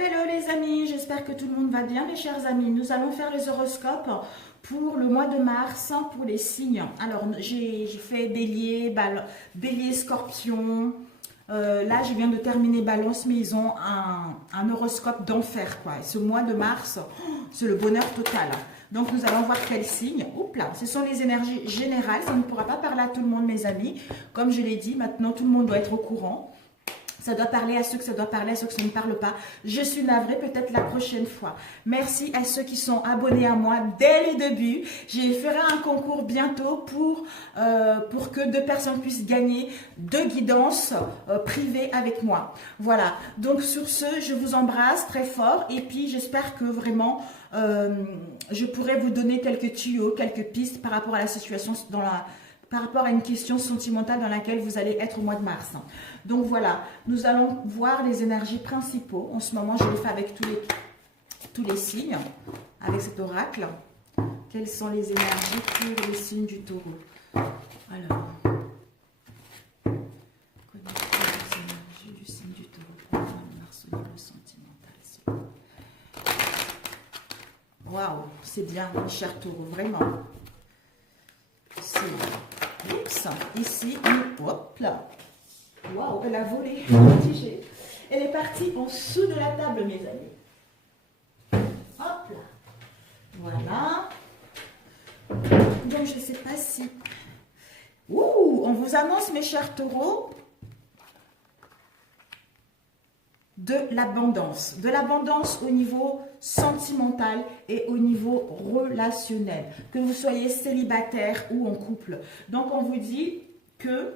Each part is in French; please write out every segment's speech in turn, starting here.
hello les amis, j'espère que tout le monde va bien mes chers amis. Nous allons faire les horoscopes pour le mois de mars pour les signes. Alors j'ai fait bélier, bélier, scorpion. Là je viens de terminer balance, mais ils ont un horoscope d'enfer quoi. Et ce mois de mars, c'est le bonheur total. Donc nous allons voir quels signes. Oups là, ce sont les énergies générales. Ça ne pourra pas parler à tout le monde mes amis. Comme je l'ai dit, maintenant tout le monde doit être au courant. Ça doit parler à ceux que ça doit parler, à ceux que ça ne parle pas. Je suis navrée, peut-être la prochaine fois. Merci à ceux qui sont abonnés à moi dès le début. Je ferai un concours bientôt pour que 2 personnes puissent gagner 2 guidances privées avec moi. Voilà. Donc sur ce, je vous embrasse très fort. Et puis j'espère que vraiment, je pourrai vous donner quelques tuyaux, quelques pistes par rapport à la situation par rapport à une question sentimentale dans laquelle vous allez être au mois de mars. Donc voilà, nous allons voir les énergies principaux. En ce moment, je le fais avec tous les signes, avec cet oracle. Quelles sont les énergies pour les signes du taureau? Alors, connectez les énergies du signe du taureau pour le mois de mars au niveau sentimental. Waouh, c'est bien, mon cher taureau, vraiment. Oups, ici, hop là. Waouh, elle a volé. Elle est partie en dessous de la table, mes amis. Hop là. Voilà. Donc, je ne sais pas si... Ouh, on vous annonce, mes chers taureaux, de l'abondance. De l'abondance au niveau sentimental et au niveau relationnel. Que vous soyez célibataire ou en couple. Donc, on vous dit que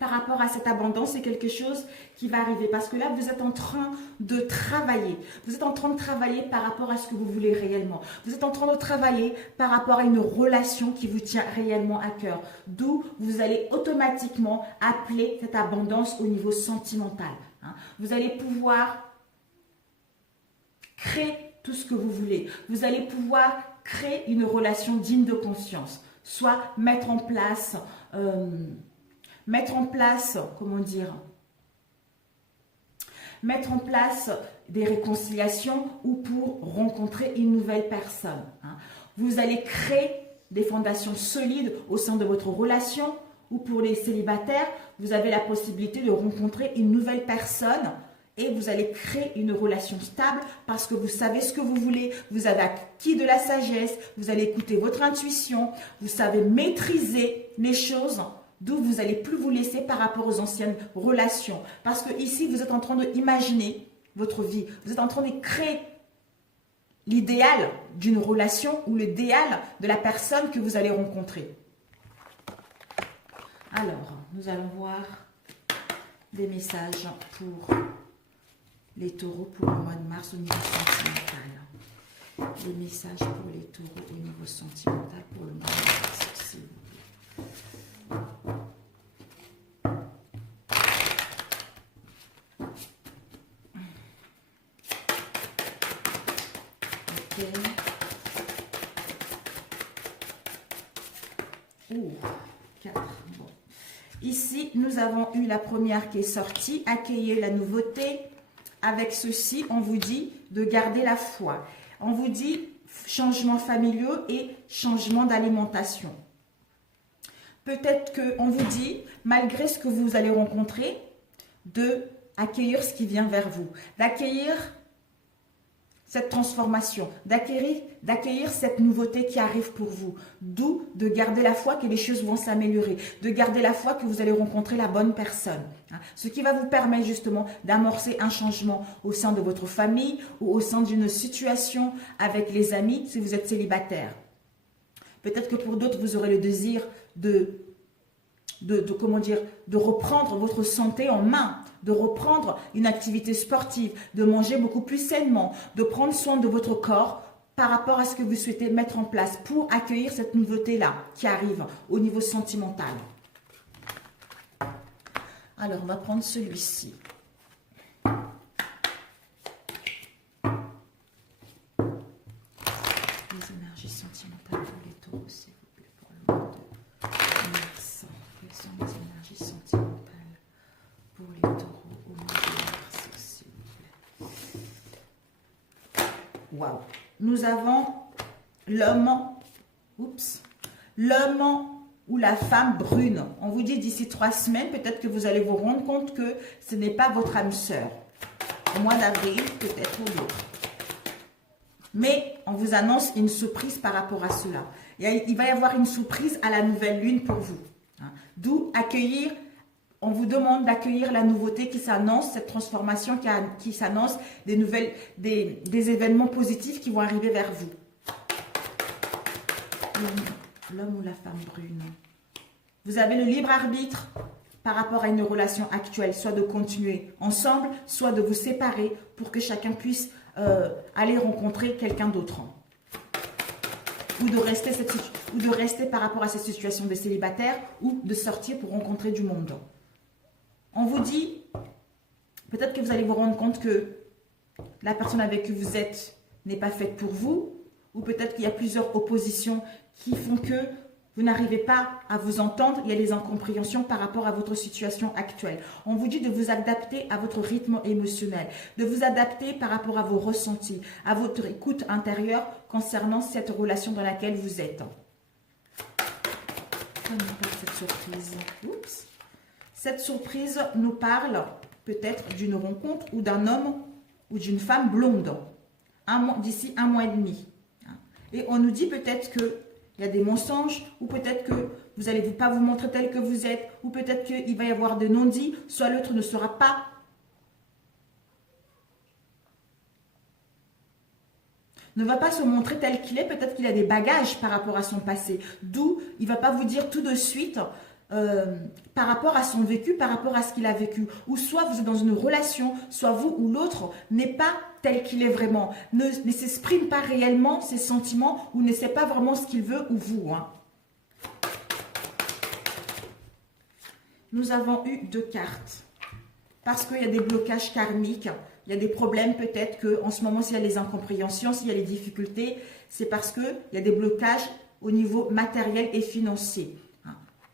par rapport à cette abondance, c'est quelque chose qui va arriver. Parce que là, vous êtes en train de travailler. Vous êtes en train de travailler par rapport à ce que vous voulez réellement. Vous êtes en train de travailler par rapport à une relation qui vous tient réellement à cœur. D'où vous allez automatiquement appeler cette abondance au niveau sentimental. Vous allez pouvoir créer tout ce que vous voulez. Vous allez pouvoir créer une relation digne de confiance. Soit mettre en place, comment dire, mettre en place des réconciliations ou pour rencontrer une nouvelle personne. Vous allez créer des fondations solides au sein de votre relation. Ou pour les célibataires, vous avez la possibilité de rencontrer une nouvelle personne et vous allez créer une relation stable parce que vous savez ce que vous voulez, vous avez acquis de la sagesse, vous allez écouter votre intuition, vous savez maîtriser les choses, d'où vous n'allez plus vous laisser par rapport aux anciennes relations. Parce que ici, vous êtes en train d'imaginer votre vie, vous êtes en train de créer l'idéal d'une relation ou l'idéal de la personne que vous allez rencontrer. Alors, nous allons voir des messages pour les taureaux pour le mois de mars au niveau sentimental. Des messages pour les taureaux au niveau sentimental pour le mois de mars, s'il vous plaît. Ok. Ouh, 4. Bon. Ici, nous avons eu la première qui est sortie, accueillir la nouveauté. Avec ceci, on vous dit de garder la foi. On vous dit changements familiaux et changement d'alimentation. Peut-être qu'on vous dit, malgré ce que vous allez rencontrer, de accueillir ce qui vient vers vous, d'accueillir cette transformation, d'accueillir cette nouveauté qui arrive pour vous. D'où de garder la foi que les choses vont s'améliorer, de garder la foi que vous allez rencontrer la bonne personne. Ce qui va vous permettre justement d'amorcer un changement au sein de votre famille ou au sein d'une situation avec les amis si vous êtes célibataire. Peut-être que pour d'autres, vous aurez le désir de reprendre votre santé en main, de reprendre une activité sportive, de manger beaucoup plus sainement, de prendre soin de votre corps par rapport à ce que vous souhaitez mettre en place pour accueillir cette nouveauté-là qui arrive au niveau sentimental. Alors, on va prendre celui-ci. Les énergies sentimentales pour les taureaux, s'il vous plaît, pour le mois de mars. Quelles sont les énergies sentimentales pour les taureaux au mois de mars, s'il vous plaît? Waouh. Nous avons l'homme, oups, l'homme ou la femme brune. On vous dit d'ici 3 semaines, peut-être que vous allez vous rendre compte que ce n'est pas votre âme sœur. Au mois d'avril, peut-être ou l'autre. Mais on vous annonce une surprise par rapport à cela. Il va y avoir une surprise à la nouvelle lune pour vous. D'où accueillir, on vous demande d'accueillir la nouveauté qui s'annonce, cette transformation qui s'annonce, des événements positifs qui vont arriver vers vous. L'homme ou la femme brune. Vous avez le libre arbitre par rapport à une relation actuelle, soit de continuer ensemble, soit de vous séparer pour que chacun puisse aller rencontrer quelqu'un d'autre. Ou de rester par rapport à cette situation de célibataire, ou de sortir pour rencontrer du monde. On vous dit, peut-être que vous allez vous rendre compte que la personne avec qui vous êtes n'est pas faite pour vous, ou peut-être qu'il y a plusieurs oppositions qui font que vous n'arrivez pas à vous entendre, il y a des incompréhensions par rapport à votre situation actuelle. On vous dit de vous adapter à votre rythme émotionnel, de vous adapter par rapport à vos ressentis, à votre écoute intérieure concernant cette relation dans laquelle vous êtes. Cette surprise. Oups. Cette surprise nous parle peut-être d'une rencontre ou d'un homme ou d'une femme blonde d'ici 1 mois et demi. Et on nous dit peut-être que il y a des mensonges, ou peut-être que vous n'allez pas vous montrer tel que vous êtes, ou peut-être qu'il va y avoir des non-dits, soit l'autre ne sera pas. Ne va pas se montrer tel qu'il est, peut-être qu'il a des bagages par rapport à son passé. D'où il ne va pas vous dire tout de suite par rapport à son vécu, par rapport à ce qu'il a vécu. Ou soit vous êtes dans une relation, soit vous ou l'autre n'est pas tel qu'il est vraiment, ne s'exprime pas réellement ses sentiments ou ne sait pas vraiment ce qu'il veut ou vous. Nous avons eu 2 cartes. Parce qu'il y a des blocages karmiques, il y a des problèmes peut-être qu'en ce moment, s'il y a les incompréhensions, s'il y a les difficultés, c'est parce qu'il y a des blocages au niveau matériel et financier.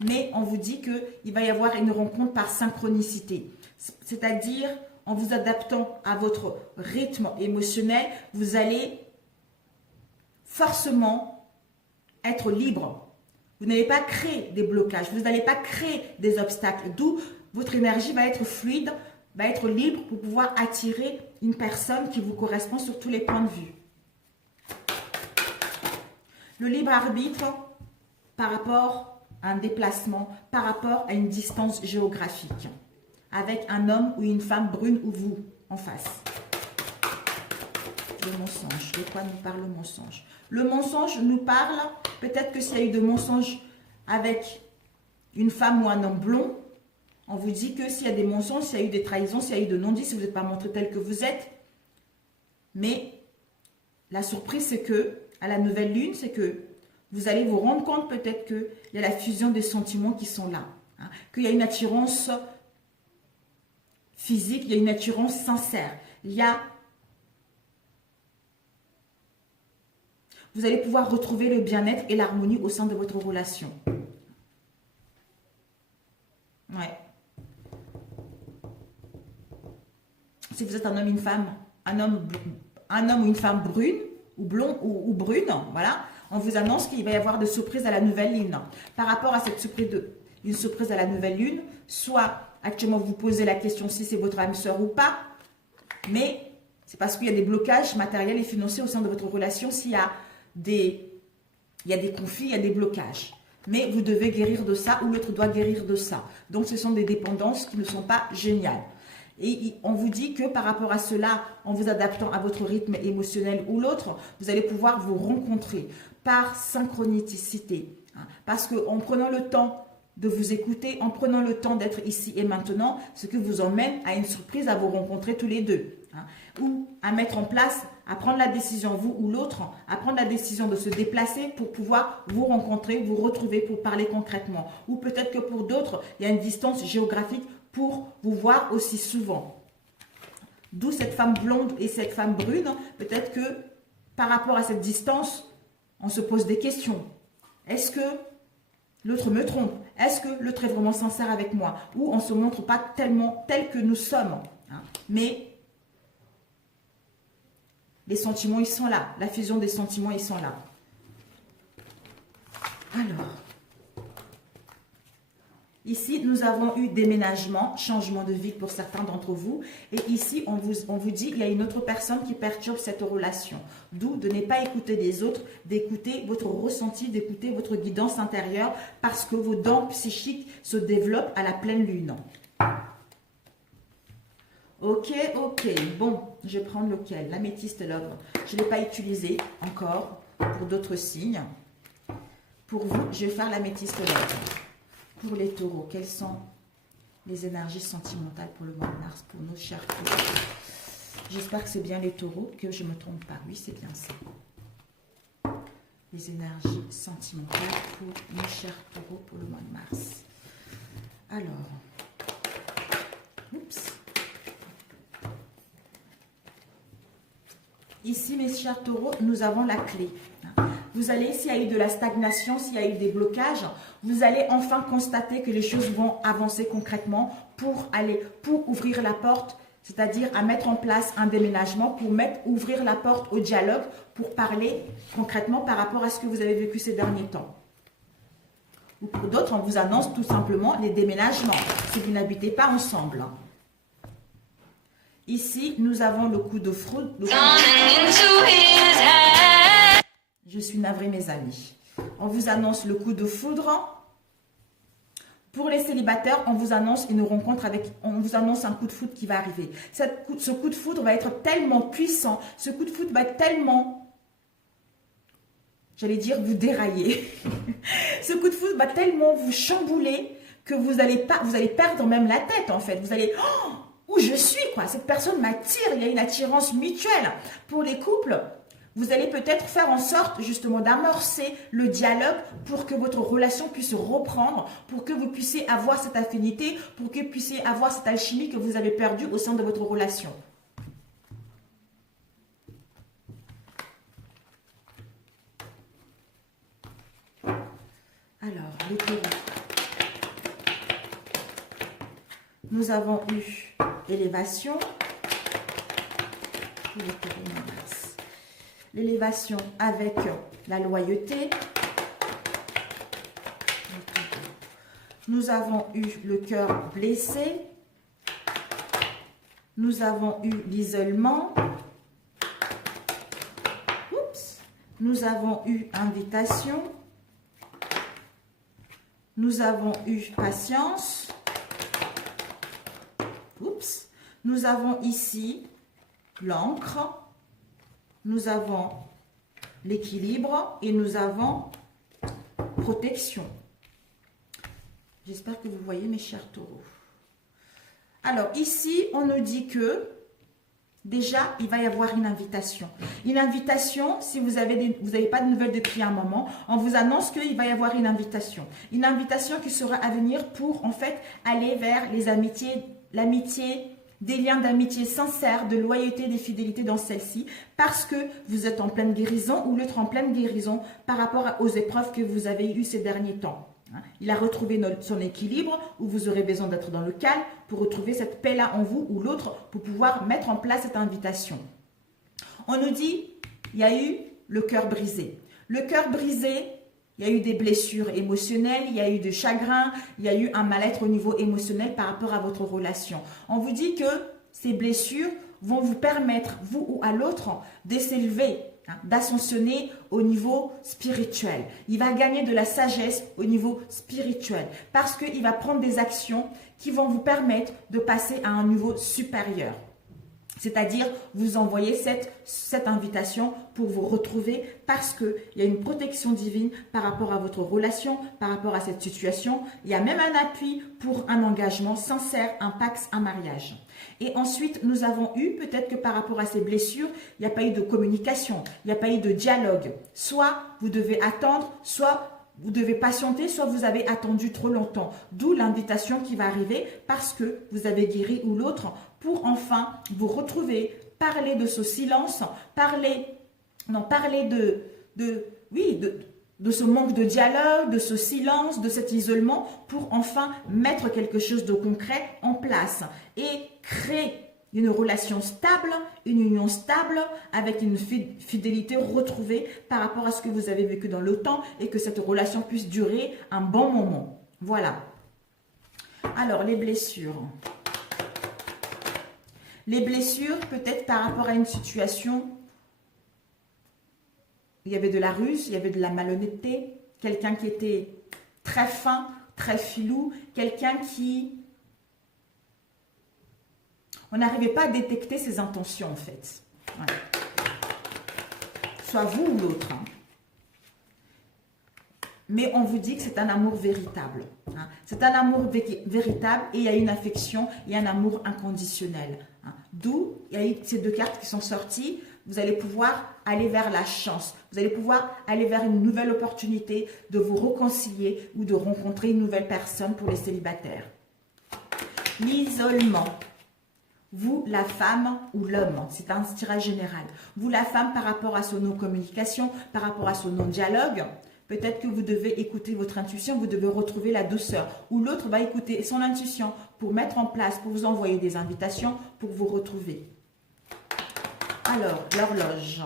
Mais on vous dit qu'il va y avoir une rencontre par synchronicité. C'est-à-dire, en vous adaptant à votre rythme émotionnel, vous allez forcément être libre. Vous n'allez pas créer des blocages, vous n'allez pas créer des obstacles. D'où votre énergie va être fluide, va être libre pour pouvoir attirer une personne qui vous correspond sur tous les points de vue. Le libre arbitre par rapport à un déplacement, par rapport à une distance géographique, avec un homme ou une femme brune ou vous en face. Le mensonge, de quoi nous parle le mensonge? Le mensonge nous parle, peut-être que s'il y a eu de mensonges avec une femme ou un homme blond, on vous dit que s'il y a des mensonges, s'il y a eu des trahisons, s'il y a eu de non-dits, si vous n'êtes pas montré tel que vous êtes. Mais la surprise, c'est que, à la nouvelle lune, c'est que vous allez vous rendre compte peut-être qu'il y a la fusion des sentiments qui sont là. Qu'il y a une attirance physique, il y a une attirance sincère. Vous allez pouvoir retrouver le bien-être et l'harmonie au sein de votre relation. Ouais. Si vous êtes un homme, une femme, un homme ou une femme brune, ou blond ou brune, voilà, on vous annonce qu'il va y avoir des surprises à la nouvelle lune. Par rapport à cette surprise, une surprise à la nouvelle lune, soit actuellement vous posez la question si c'est votre âme sœur ou pas, mais c'est parce qu'il y a des blocages matériels et financiers au sein de votre relation, s'il y a des conflits, il y a des blocages. Mais vous devez guérir de ça ou l'autre doit guérir de ça. Donc ce sont des dépendances qui ne sont pas géniales. Et on vous dit que par rapport à cela, en vous adaptant à votre rythme émotionnel ou l'autre, vous allez pouvoir vous rencontrer par synchronicité. Parce qu'en prenant le temps de vous écouter, en prenant le temps d'être ici et maintenant, ce qui vous emmène à une surprise à vous rencontrer tous les deux. Ou à mettre en place, à prendre la décision, vous ou l'autre, à prendre la décision de se déplacer pour pouvoir vous rencontrer, vous retrouver pour parler concrètement. Ou peut-être que pour d'autres, il y a une distance géographique pour vous voir aussi souvent. D'où cette femme blonde et cette femme brune, peut-être que par rapport à cette distance, on se pose des questions. Est-ce que l'autre me trompe? Est-ce que l'autre est vraiment sincère avec moi? Ou on ne se montre pas tellement tel que nous sommes. Mais Les sentiments, ils sont là. La fusion des sentiments, ils sont là. Alors, ici, nous avons eu déménagement, changement de vie pour certains d'entre vous. Et ici, on vous dit, il y a une autre personne qui perturbe cette relation. D'où de ne pas écouter les autres, d'écouter votre ressenti, d'écouter votre guidance intérieure parce que vos dents psychiques se développent à la pleine lune. Ok, ok. Bon, je vais prendre lequel? L'améthyste love. Je ne l'ai pas utilisé encore pour d'autres signes. Pour vous, je vais faire l'améthyste love. Pour les taureaux, quelles sont les énergies sentimentales pour le mois de mars pour nos chers taureaux? J'espère que c'est bien les taureaux, que je ne me trompe pas. Oui, c'est bien ça. Les énergies sentimentales pour nos chers taureaux pour le mois de mars. Alors, oups. Ici, mes chers taureaux, nous avons la clé. Vous allez, s'il y a eu de la stagnation, s'il y a eu des blocages, vous allez enfin constater que les choses vont avancer concrètement pour ouvrir la porte, c'est-à-dire à mettre en place un déménagement, pour ouvrir la porte au dialogue, pour parler concrètement par rapport à ce que vous avez vécu ces derniers temps. Ou pour d'autres, on vous annonce tout simplement les déménagements, si vous n'habitez pas ensemble. Ici, nous avons le coup de foudre. Je suis navrée, mes amis. On vous annonce le coup de foudre. Pour les célibataires, on vous annonce une rencontre on vous annonce un coup de foudre qui va arriver. Ce coup de foudre va être tellement puissant. Ce coup de foudre va être tellement, j'allais dire, vous dérailler. Ce coup de foudre va tellement vous chambouler que vous allez perdre même la tête, en fait. Vous allez, oh, où je suis, quoi. Cette personne m'attire. Il y a une attirance mutuelle. Pour les couples, vous allez peut-être faire en sorte justement d'amorcer le dialogue pour que votre relation puisse reprendre, pour que vous puissiez avoir cette affinité, pour que vous puissiez avoir cette alchimie que vous avez perdue au sein de votre relation. Alors, les taureaux. Nous avons eu élévation. L'élévation avec la loyauté. Nous avons eu le cœur blessé. Nous avons eu l'isolement. Nous avons eu invitation. Nous avons eu patience. Nous avons ici l'encre. Nous avons l'équilibre et nous avons protection. J'espère que vous voyez, mes chers taureaux. Alors ici, on nous dit que déjà, il va y avoir une invitation. Une invitation, si vous n'avez pas de nouvelles depuis un moment, on vous annonce qu'il va y avoir une invitation. Une invitation qui sera à venir pour en fait aller vers les amitiés, l'amitié, des liens d'amitié sincères, de loyauté, de fidélité dans celle-ci, parce que vous êtes en pleine guérison ou l'autre en pleine guérison par rapport aux épreuves que vous avez eues ces derniers temps. Il a retrouvé son équilibre, où vous aurez besoin d'être dans le calme pour retrouver cette paix-là en vous ou l'autre pour pouvoir mettre en place cette invitation. On nous dit, il y a eu le cœur brisé. Le cœur brisé, il y a eu des blessures émotionnelles, il y a eu du chagrin, il y a eu un mal-être au niveau émotionnel par rapport à votre relation. On vous dit que ces blessures vont vous permettre, vous ou à l'autre, de s'élever, d'ascensionner au niveau spirituel. Il va gagner de la sagesse au niveau spirituel parce qu'il va prendre des actions qui vont vous permettre de passer à un niveau supérieur. C'est-à-dire, vous envoyez cette invitation pour vous retrouver parce qu'il y a une protection divine par rapport à votre relation, par rapport à cette situation. Il y a même un appui pour un engagement sincère, un pax, un mariage. Et ensuite, nous avons eu, peut-être que par rapport à ces blessures, il n'y a pas eu de communication, il n'y a pas eu de dialogue. Soit vous devez attendre, soit vous devez patienter, soit vous avez attendu trop longtemps. D'où l'invitation qui va arriver parce que vous avez guéri ou l'autre pour enfin vous retrouver, parler de ce silence, parler de ce manque de dialogue, de ce silence, de cet isolement pour enfin mettre quelque chose de concret en place et créer une relation stable, une union stable, avec une fidélité retrouvée par rapport à ce que vous avez vécu dans le temps et que cette relation puisse durer un bon moment. Voilà. Alors, les blessures. Les blessures, peut-être par rapport à une situation où il y avait de la ruse, il y avait de la malhonnêteté, quelqu'un qui était très fin, très filou, quelqu'un qui... On n'arrivait pas à détecter ses intentions, en fait. Voilà. Soit vous ou l'autre. Hein. Mais on vous dit que c'est un amour véritable. Hein. C'est un amour véritable et il y a une affection et un amour inconditionnel. Hein. D'où il y a eu ces deux cartes qui sont sorties. Vous allez pouvoir aller vers la chance. Vous allez pouvoir aller vers une nouvelle opportunité de vous réconcilier ou de rencontrer une nouvelle personne pour les célibataires. L'isolement. Vous, la femme ou l'homme, c'est un tirage général. Vous, la femme, par rapport à son non-communication, par rapport à son non-dialogue, peut-être que vous devez écouter votre intuition, vous devez retrouver la douceur. Ou l'autre va écouter son intuition pour mettre en place, pour vous envoyer des invitations, pour vous retrouver. Alors, l'horloge.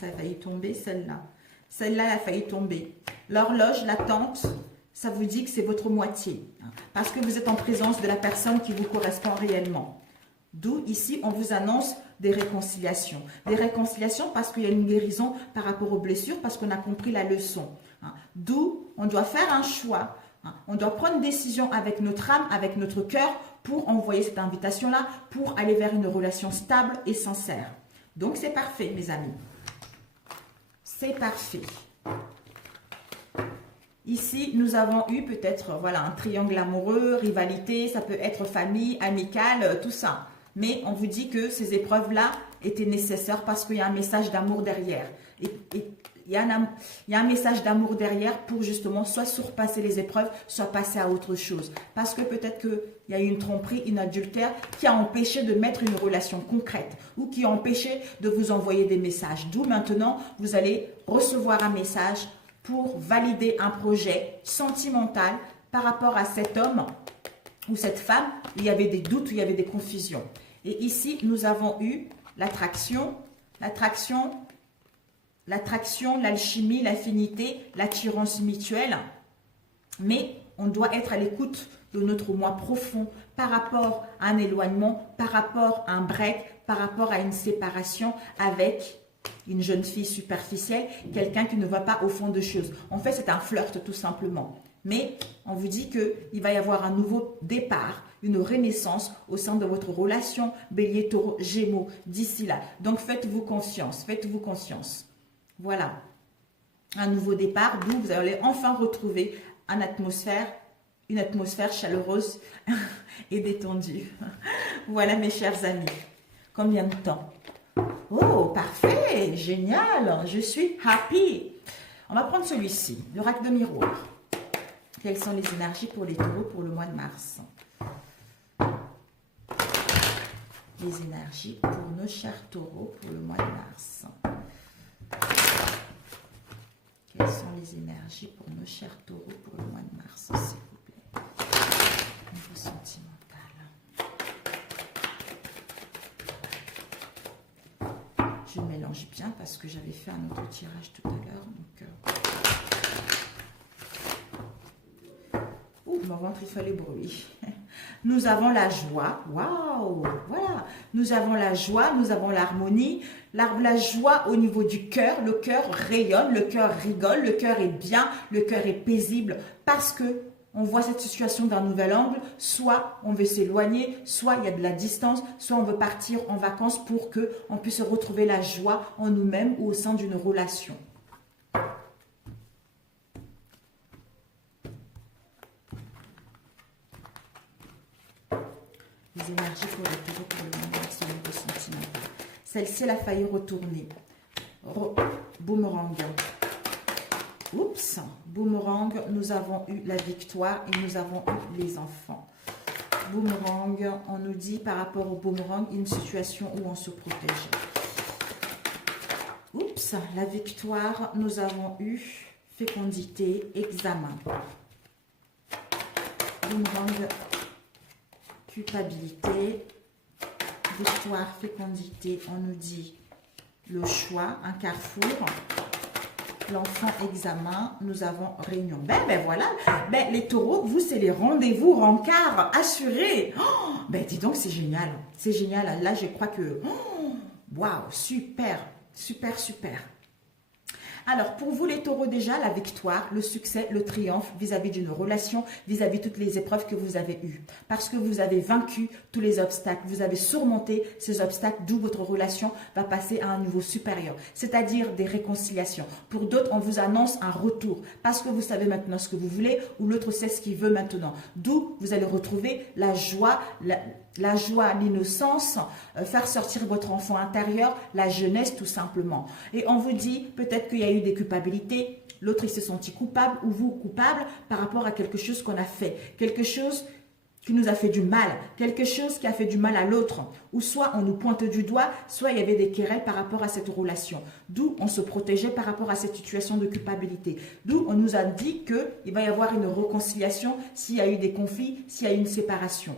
Ça a failli tomber, celle-là. Celle-là a failli tomber. L'horloge, l'attente, ça vous dit que c'est votre moitié. Parce que vous êtes en présence de la personne qui vous correspond réellement. D'où, ici, on vous annonce des réconciliations. Des réconciliations parce qu'il y a une guérison par rapport aux blessures, parce qu'on a compris la leçon. D'où, on doit faire un choix. On doit prendre une décision avec notre âme, avec notre cœur, pour envoyer cette invitation-là, pour aller vers une relation stable et sincère. Donc, c'est parfait, mes amis. C'est parfait. Ici, nous avons eu peut-être voilà, un triangle amoureux, rivalité, ça peut être famille, amicale, tout ça. Mais on vous dit que ces épreuves-là étaient nécessaires parce qu'il y a un message d'amour derrière. Et il y a un message d'amour derrière pour justement soit surpasser les épreuves, soit passer à autre chose. Parce que peut-être qu'il y a eu une tromperie, une adultère qui a empêché de mettre une relation concrète ou qui a empêché de vous envoyer des messages. D'où maintenant, vous allez recevoir un message pour valider un projet sentimental par rapport à cet homme ou cette femme où il y avait des doutes, où il y avait des confusions. Et ici, nous avons eu l'attraction, l'alchimie, l'affinité, l'attirance mutuelle. Mais on doit être à l'écoute de notre moi profond par rapport à un éloignement, par rapport à un break, par rapport à une séparation avec une jeune fille superficielle, quelqu'un qui ne va pas au fond de choses. En fait, c'est un flirt tout simplement. Mais on vous dit qu'il va y avoir un nouveau départ, une renaissance au sein de votre relation Bélier, Taureau, Gémeaux d'ici là. Donc, faites-vous confiance, faites-vous confiance. Voilà, un nouveau départ d'où vous allez enfin retrouver une atmosphère chaleureuse et détendue. Voilà, mes chers amis. Combien de temps? Oh, parfait, génial, je suis happy. On va prendre celui-ci, l'oracle de miroir. Quelles sont les énergies pour les taureaux pour le mois de mars? Les énergies pour nos chers taureaux pour le mois de mars. Quelles sont les énergies pour nos chers taureaux pour le mois de mars, s'il vous plaît? Niveau sentimental. Je mélange bien parce que j'avais fait un autre tirage tout à l'heure. Mon ventre, il fait le bruit. Nous avons la joie. Waouh! Voilà. Nous avons la joie, nous avons l'harmonie. La joie au niveau du cœur. Le cœur rayonne, le cœur rigole, le cœur est bien, le cœur est paisible parce que on voit cette situation d'un nouvel angle. Soit on veut s'éloigner, soit il y a de la distance, soit on veut partir en vacances pour qu'on puisse retrouver la joie en nous-mêmes ou au sein d'une relation. Les énergies pour les taureaux pour le moment sur le sentimental. Celle-ci, elle a failli retourner. Boomerang. Oups, boomerang, nous avons eu la victoire et nous avons eu les enfants. Boomerang, on nous dit par rapport au boomerang, une situation où on se protège. Oups, la victoire, nous avons eu fécondité, examen. Boomerang, culpabilité, Victoire, fécondité, on nous dit le choix, un carrefour. L'enfant, examen, nous avons réunion. Ben voilà, ben, les taureaux, vous, c'est les rendez-vous, rencard, assurés. Oh, ben dis donc, c'est génial. C'est génial. Là, je crois que... Waouh, super, super, super. Alors, pour vous les taureaux déjà, la victoire, le succès, le triomphe vis-à-vis d'une relation, vis-à-vis toutes les épreuves que vous avez eues. Parce que vous avez vaincu tous les obstacles, vous avez surmonté ces obstacles, d'où votre relation va passer à un niveau supérieur. C'est-à-dire des réconciliations. Pour d'autres, on vous annonce un retour. Parce que vous savez maintenant ce que vous voulez ou l'autre sait ce qu'il veut maintenant. D'où vous allez retrouver la joie, l'innocence, faire sortir votre enfant intérieur, la jeunesse tout simplement. Et on vous dit peut-être qu'il y a eu des culpabilités, l'autre il s'est senti coupable ou vous coupable par rapport à quelque chose qu'on a fait, quelque chose qui nous a fait du mal, quelque chose qui a fait du mal à l'autre, ou soit on nous pointe du doigt, soit il y avait des querelles par rapport à cette relation, d'où on se protégeait par rapport à cette situation de culpabilité, d'où on nous a dit qu'il va y avoir une réconciliation s'il y a eu des conflits, s'il y a eu une séparation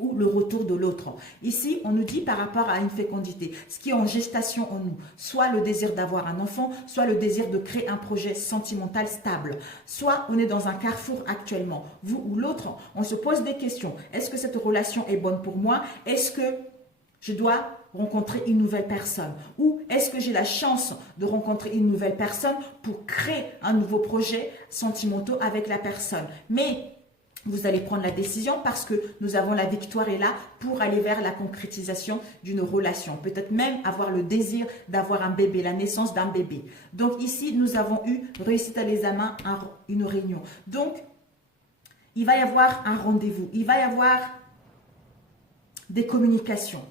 ou le retour de l'autre. Ici, on nous dit par rapport à une fécondité, ce qui est en gestation en nous, soit le désir d'avoir un enfant, soit le désir de créer un projet sentimental stable, soit on est dans un carrefour actuellement, vous ou l'autre, on se pose des questions. Est-ce que cette relation est bonne pour moi? Est-ce que je dois rencontrer une nouvelle personne? Ou est-ce que j'ai la chance de rencontrer une nouvelle personne pour créer un nouveau projet sentimental avec la personne? Mais vous allez prendre la décision parce que nous avons la victoire est là pour aller vers la concrétisation d'une relation. Peut-être même avoir le désir d'avoir un bébé, la naissance d'un bébé. Donc ici, nous avons eu réussite à l'examen, une réunion. Donc, il va y avoir un rendez-vous. Il va y avoir des communications.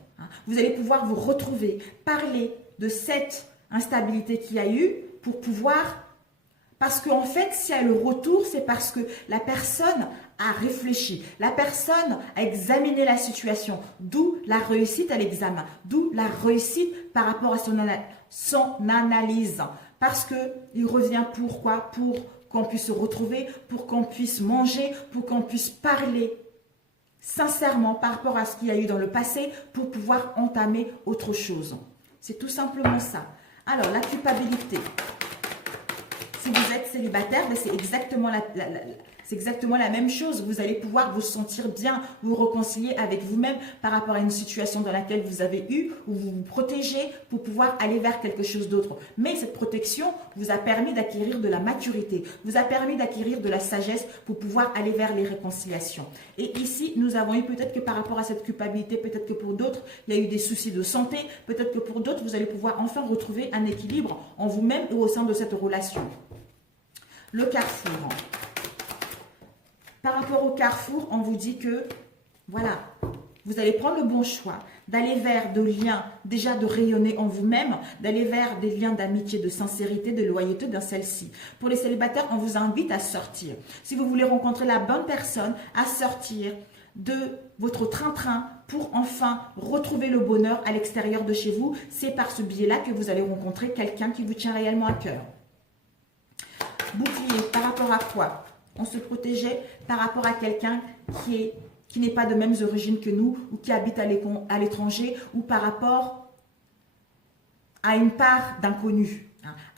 Vous allez pouvoir vous retrouver, parler de cette instabilité qu'il y a eu pour pouvoir... Parce qu'en fait, s'il y a le retour, c'est parce que la personne a réfléchi, la personne a examiné la situation, d'où la réussite à l'examen, d'où la réussite par rapport à son analyse. Parce qu'il revient pourquoi? Pour qu'on puisse se retrouver, pour qu'on puisse manger, pour qu'on puisse parler sincèrement par rapport à ce qu'il y a eu dans le passé pour pouvoir entamer autre chose. C'est tout simplement ça. Alors, la culpabilité. Si vous êtes célibataire, c'est exactement la même chose. Vous allez pouvoir vous sentir bien, vous réconcilier avec vous-même par rapport à une situation dans laquelle vous avez eu, ou vous vous protégez pour pouvoir aller vers quelque chose d'autre. Mais cette protection vous a permis d'acquérir de la maturité, vous a permis d'acquérir de la sagesse pour pouvoir aller vers les réconciliations. Et ici, nous avons eu peut-être que par rapport à cette culpabilité, peut-être que pour d'autres, il y a eu des soucis de santé, peut-être que pour d'autres, vous allez pouvoir enfin retrouver un équilibre en vous-même et au sein de cette relation. Le carrefour. Par rapport au carrefour, on vous dit que, voilà, vous allez prendre le bon choix, d'aller vers de liens, déjà de rayonner en vous-même, d'aller vers des liens d'amitié, de sincérité, de loyauté dans celle-ci. Pour les célibataires, on vous invite à sortir. Si vous voulez rencontrer la bonne personne, à sortir de votre train-train pour enfin retrouver le bonheur à l'extérieur de chez vous. C'est par ce biais-là que vous allez rencontrer quelqu'un qui vous tient réellement à cœur. Bouclier, par rapport à quoi? On se protégeait par rapport à quelqu'un qui n'est pas de mêmes origines que nous ou qui habite à l'étranger ou par rapport à une part d'inconnu.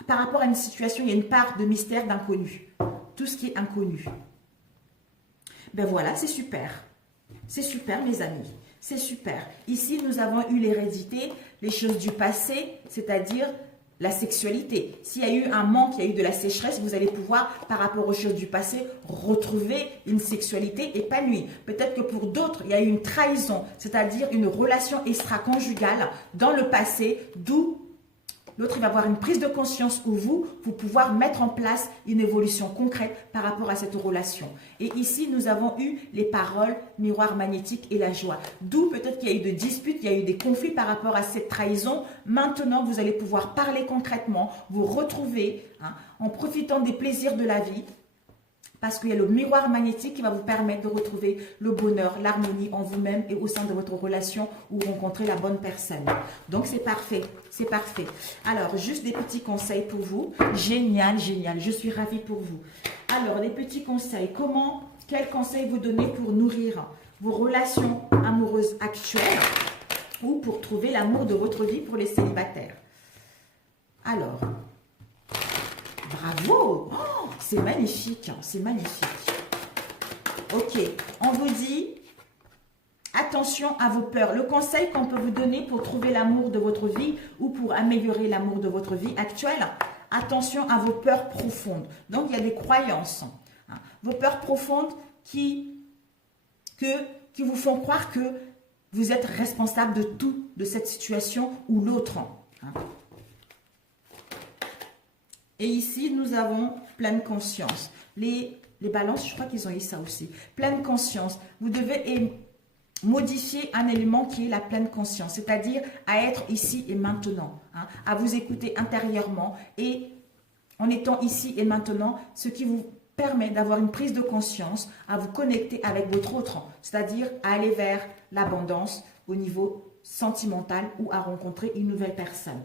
Par rapport à une situation, il y a une part de mystère d'inconnu. Tout ce qui est inconnu. Ben voilà, c'est super. C'est super, mes amis. C'est super. Ici, nous avons eu l'hérédité, les choses du passé, c'est-à-dire la sexualité. S'il y a eu un manque, il y a eu de la sécheresse, vous allez pouvoir, par rapport aux choses du passé, retrouver une sexualité épanouie. Peut-être que pour d'autres, il y a eu une trahison, c'est-à-dire une relation extra-conjugale dans le passé, d'où l'autre va avoir une prise de conscience ou vous, pour pouvoir mettre en place une évolution concrète par rapport à cette relation. Et ici, nous avons eu les paroles, miroir magnétique et la joie. D'où peut-être qu'il y a eu des disputes, il y a eu des conflits par rapport à cette trahison. Maintenant, vous allez pouvoir parler concrètement, vous retrouver en profitant des plaisirs de la vie. Parce qu'il y a le miroir magnétique qui va vous permettre de retrouver le bonheur, l'harmonie en vous-même et au sein de votre relation ou rencontrer la bonne personne. Donc, c'est parfait. C'est parfait. Alors, juste des petits conseils pour vous. Génial, génial. Je suis ravie pour vous. Alors, des petits conseils. Quels conseils vous donner pour nourrir vos relations amoureuses actuelles ou pour trouver l'amour de votre vie pour les célibataires. Alors, bravo! Oh, c'est magnifique, c'est magnifique. Ok, on vous dit, attention à vos peurs. Le conseil qu'on peut vous donner pour trouver l'amour de votre vie ou pour améliorer l'amour de votre vie actuelle, attention à vos peurs profondes. Donc, il y a des croyances. Vos peurs profondes qui vous font croire que vous êtes responsable de tout, de cette situation ou l'autre. Et ici, nous avons pleine conscience. Les balances, je crois qu'ils ont eu ça aussi. Pleine conscience. Vous devez modifier un élément qui est la pleine conscience, c'est-à-dire à être ici et maintenant, à vous écouter intérieurement et en étant ici et maintenant, ce qui vous permet d'avoir une prise de conscience, à vous connecter avec votre autre, c'est-à-dire à aller vers l'abondance au niveau sentimental ou à rencontrer une nouvelle personne.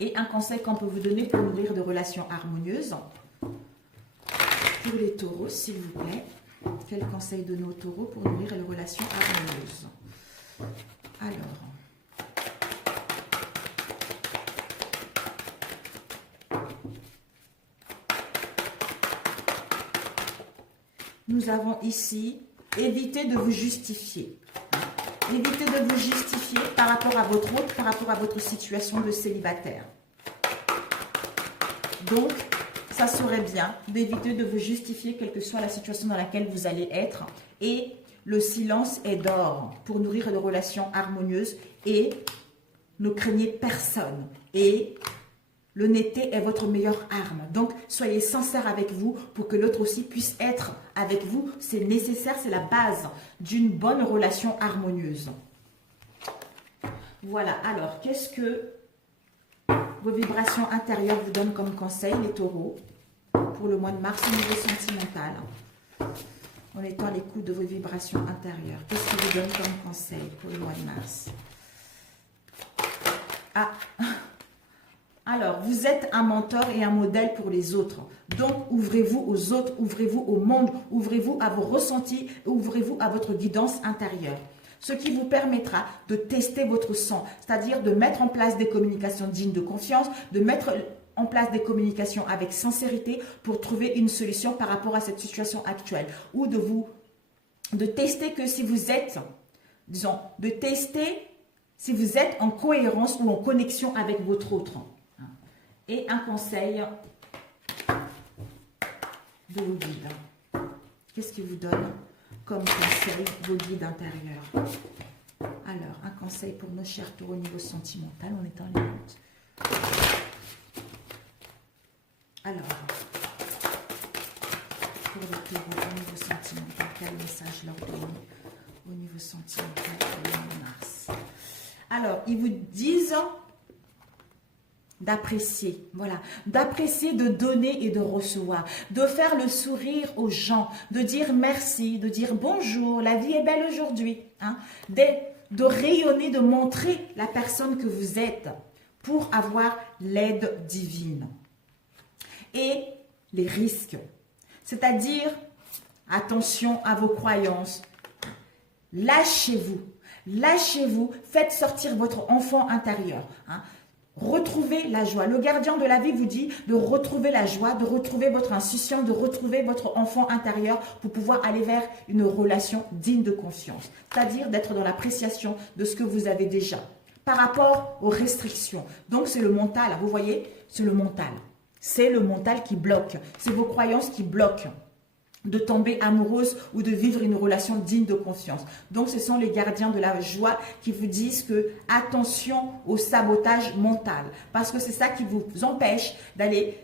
Et un conseil qu'on peut vous donner pour nourrir de relations harmonieuses, pour les taureaux, s'il vous plaît. Quel conseil donner aux taureaux pour nourrir les relations harmonieuses? Alors, nous avons ici, évitez de vous justifier. Évitez de vous justifier par rapport à votre autre, par rapport à votre situation de célibataire. Donc, ça serait bien d'éviter de vous justifier quelle que soit la situation dans laquelle vous allez être. Et le silence est d'or pour nourrir des relations harmonieuses et ne craignez personne. Et l'honnêteté est votre meilleure arme. Donc, soyez sincère avec vous pour que l'autre aussi puisse être avec vous. C'est nécessaire, c'est la base d'une bonne relation harmonieuse. Voilà, alors, qu'est-ce que vos vibrations intérieures vous donnent comme conseil, les taureaux, pour le mois de mars au niveau sentimental, en étant à l'écoute de vos vibrations intérieures? Qu'est-ce qui vous donne comme conseil pour le mois de mars? Ah, alors, vous êtes un mentor et un modèle pour les autres. Donc, ouvrez-vous aux autres, ouvrez-vous au monde, ouvrez-vous à vos ressentis, ouvrez-vous à votre guidance intérieure. Ce qui vous permettra de tester votre sang, c'est-à-dire de mettre en place des communications dignes de confiance, de mettre en place des communications avec sincérité pour trouver une solution par rapport à cette situation actuelle. Ou de tester que si vous êtes, disons, de tester si vous êtes en cohérence ou en connexion avec votre autre. Et un conseil de vos guides. Qu'est-ce qui vous donne comme conseil vos guides intérieurs? Alors, un conseil pour nos chers taureaux au niveau sentimental, on est en l'écoute. Alors, pour les taureaux au niveau sentimental, quel message leur donne au niveau sentimental pour le mois de mars? Alors, ils vous disent d'apprécier, voilà, d'apprécier, de donner et de recevoir, de faire le sourire aux gens, de dire merci, de dire bonjour, la vie est belle aujourd'hui, de rayonner, de montrer la personne que vous êtes pour avoir l'aide divine. Et les risques, c'est-à-dire attention à vos croyances, lâchez-vous, faites sortir votre enfant intérieur, retrouvez la joie. Le gardien de la vie vous dit de retrouver la joie, de retrouver votre insouciance, de retrouver votre enfant intérieur pour pouvoir aller vers une relation digne de confiance. C'est-à-dire d'être dans l'appréciation de ce que vous avez déjà. Par rapport aux restrictions. Donc c'est le mental, vous voyez, c'est le mental. C'est le mental qui bloque. C'est vos croyances qui bloquent de tomber amoureuse ou de vivre une relation digne de confiance. Donc, ce sont les gardiens de la joie qui vous disent que attention au sabotage mental. Parce que c'est ça qui vous empêche d'aller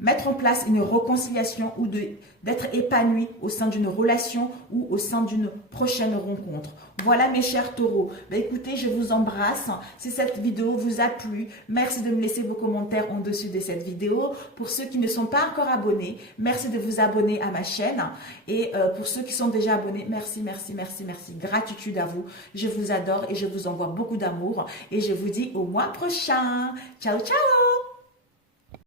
mettre en place une réconciliation ou d'être épanoui au sein d'une relation ou au sein d'une prochaine rencontre. Voilà mes chers taureaux. Écoutez, je vous embrasse. Si cette vidéo vous a plu, merci de me laisser vos commentaires en dessus de cette vidéo. Pour ceux qui ne sont pas encore abonnés, merci de vous abonner à ma chaîne. Et pour ceux qui sont déjà abonnés, merci, merci, merci, merci. Gratitude à vous. Je vous adore et je vous envoie beaucoup d'amour. Et je vous dis au mois prochain. Ciao, ciao!